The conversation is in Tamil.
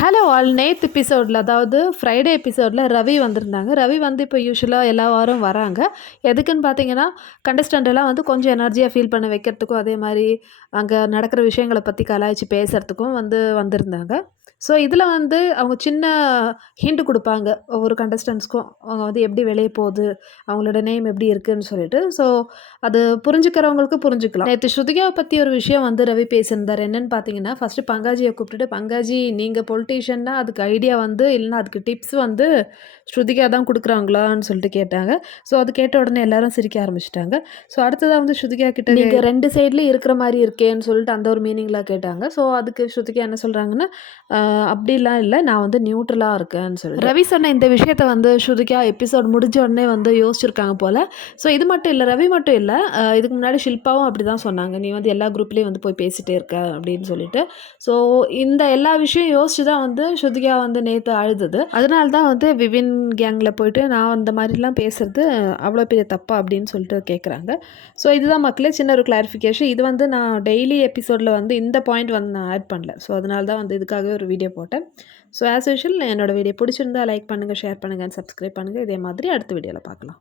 ஹலோ ஆல் நேத்து எபிசோடில் அதாவது ஃப்ரைடே எபிசோடில் ரவி வந்திருந்தாங்க. ரவி வந்து இப்போ யூஸ்வலாக எல்லா வாரம் வராங்க. எதுக்குன்னு பார்த்தீங்கன்னா, கண்டஸ்டன்ட் எல்லாம் வந்து கொஞ்சம் எனர்ஜியாக ஃபீல் பண்ண வைக்கிறதுக்கும், அதே மாதிரி அங்கே நடக்கிற விஷயங்களை பற்றி கலாய்ச்சி பேசுகிறதுக்கும் வந்து வந்திருந்தாங்க. ஸோ இதில் வந்து அவங்க சின்ன ஹிண்ட் கொடுப்பாங்க ஒவ்வொரு கண்டஸ்டன்ட்ஸ்க்கும். அவங்க வந்து எப்படி வெளியே போகுது, அவங்களோட நேம் எப்படி இருக்குன்னு சொல்லிட்டு. ஸோ அது புரிஞ்சுக்கிறவங்களுக்கு புரிஞ்சுக்கலாம். நேற்று ஸ்ருதிகாவை பற்றி ஒரு விஷயம் வந்து ரவி பேசியிருந்தார். என்னன்னு பார்த்தீங்கன்னா, ஃபஸ்ட்டு பங்காஜியை கூப்பிட்டுட்டு, பங்காஜி நீங்கள் பொலிட்டீஷியன்னா அதுக்கு ஐடியா வந்து இல்லைன்னா அதுக்கு டிப்ஸ் வந்து ஸ்ருதிகா தான் கொடுக்குறாங்களான்னு சொல்லிட்டு கேட்டாங்க. ஸோ அது கேட்ட உடனே எல்லாரும் சிரிக்க ஆரம்பிச்சிட்டாங்க. ஸோ அடுத்ததாக வந்து ஸ்ருதிகா கிட்ட நீங்கள் ரெண்டு சைட்லேயும் இருக்கிற மாதிரி இருக்கேன்னு சொல்லிட்டு அந்த ஒரு மீனிங்கில் கேட்டாங்க. ஸோ அதுக்கு ஸ்ருதிகா என்ன சொல்கிறாங்கன்னா, அப்படிலாம் இல்லை, நான் வந்து நியூட்ரலாக இருக்கேன்னு சொல்லிட்டு ரவி சொன்ன இந்த விஷயத்த வந்து ஸ்ருதிகா எபிசோட் முடிஞ்ச உடனே வந்து யோசிச்சிருக்காங்க போல். ஸோ இது மட்டும் இல்லை, ரவி மட்டும் இல்லை, இதுக்கு முன்னாடி ஷில்பாவும் அப்படி தான் சொன்னாங்க, நீ வந்து எல்லா குரூப்லேயும் வந்து போய் பேசிகிட்டே இருக்க அப்படின்னு சொல்லிட்டு. ஸோ இந்த எல்லா விஷயம் யோசிச்சு தான் வந்து ஸ்ருதிகா வந்து நேற்று அழுதுது. அதனால தான் வந்து விவின் கேங்கில் போயிட்டு நான் அந்த மாதிரிலாம் பேசுறது அவ்வளோ பெரிய தப்பா அப்படின்னு சொல்லிட்டு கேட்குறாங்க. ஸோ இதுதான் மக்களே சின்ன ஒரு கிளாரிஃபிகேஷன். இது வந்து நான் டெய்லி எபிசோடில் வந்து இந்த பாயிண்ட் வந்து நான் ஆட் பண்ணல. ஸோ அதனால தான் வந்து இதுக்காகவே ஒரு வீடியோ போட்டேன். ஸோ ஆஸ் யூஷுவல் என்னோட வீடியோ பிடிச்சிருந்தா லைக் பண்ணுங்கள், ஷேர் பண்ணுங்கள், சப்ஸ்கிரைப் பண்ணுங்கள். இதே மாதிரி அடுத்த வீடியோவில் பார்க்கலாம்.